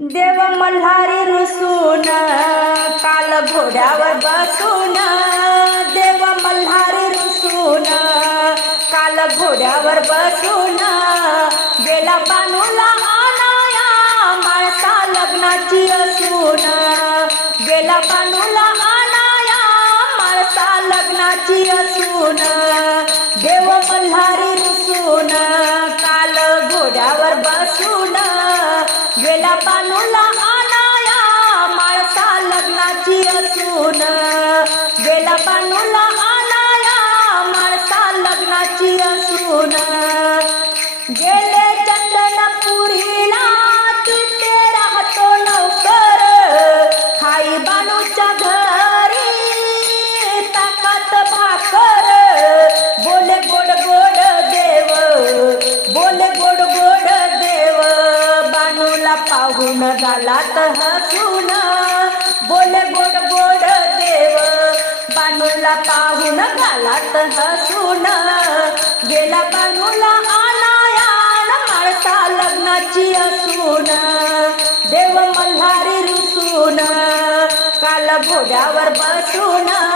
देव मल्हारी रुसून काल घोड्यावर बसून देव मल्हारी रुसून काल घोड्यावर बसून गेला बानूला आणाया माळसा लग्नाची असून गेला बानूला आणाया माळसा लग्नाची असून देव मल्हारी रुसून गेला बानूला आणाया माळसा लग्नाची असून. गेला बानूला आणाया माळसा लग्नाची असून. गेले चंदनपुरीला तिथे राहतो नोकर खाई बानूच्या घरी ताकात भाकर. बोले गोड गोड देव बोले पाहून गालात हसून बोल गोड गोड देव बानूला पाहून गालात हसून गेला बानूला आणाया माळसा लग्नाची असून. देव मल्हारी रुसून काल घोड्यावर बसून.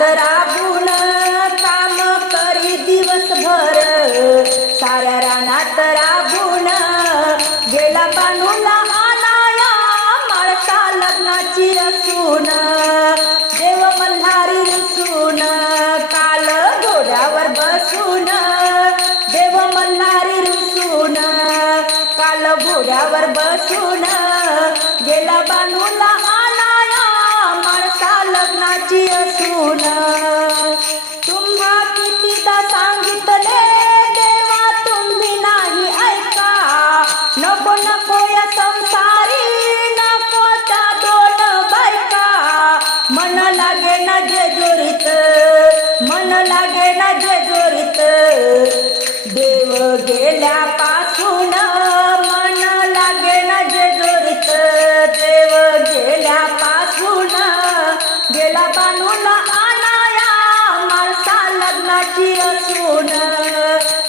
रानात राबून काम करी दिवसभर. साऱ्या रानात राबून गेला बानूला आणाया माळसा लग्नाची रसून देव मल्हारी रुसून काल घोड्यावर बसून. देव मल्हारी रसून काल घोड्यावर बसून गेला बानूला माझी असून तुम्हा कितीदा सांगितले देवा तुम्ही नाही ऐका. नको नको या संसारी नको त्या दोन बायका. मन लागे ना जेजुरीत मन लागे ना जेजुरीत. देव गेल्यापासून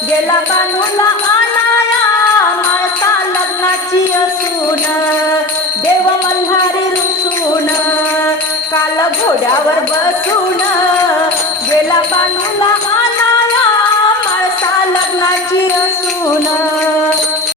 गेला बानूला आणाया माता लग्नाची असून देव मल्हारी रुसून काल घोड्यावर बसून गेला